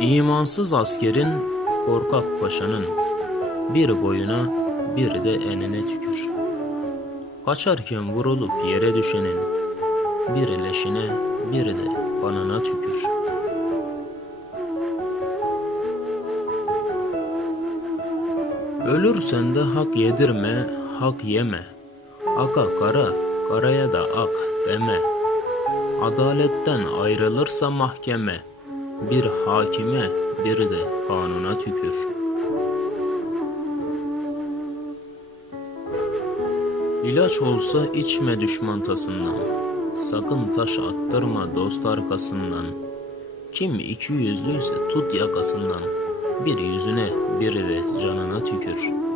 İmansız askerin, korkak paşanın, bir boyuna bir de enine tükür. Kaçarken vurulup yere düşenin, bir leşine bir de kanına tükür. Ölürsen de hak yedirme, hak yeme, aka kara karaya da ak deme. Adaletten ayrılırsa mahkeme, bir hakime bir de kanuna tükür. İlaç olsa içme düşman tasından, sakın taş attırma dost arkasından. Kim iki yüzlüyse tut yakasından, bir yüzüne bir de canına tükür.''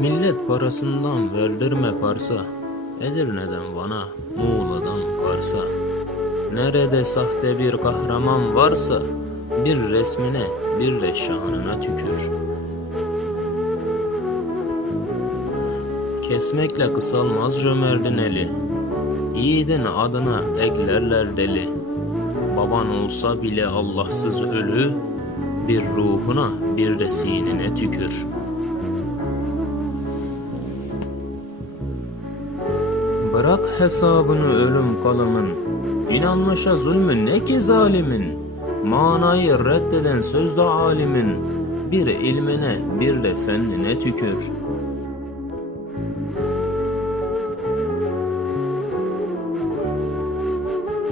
Millet parasından verdirme parsa, Edirne'den Van'a, Muğla'dan varsa, Nerede sahte bir kahraman varsa, bir resmine, bir de şanına tükür. Kesmekle kısalmaz cömertin eli, Yiğidin adına eklerler deli. Baban olsa bile Allahsız ölü, bir ruhuna bir de sinine tükür.'' Bırak hesabını ölüm kalımın, inanmışa zulmü ne ki zalimin, manayı reddeden sözde alimin, bir ilmine bir de fennine tükür.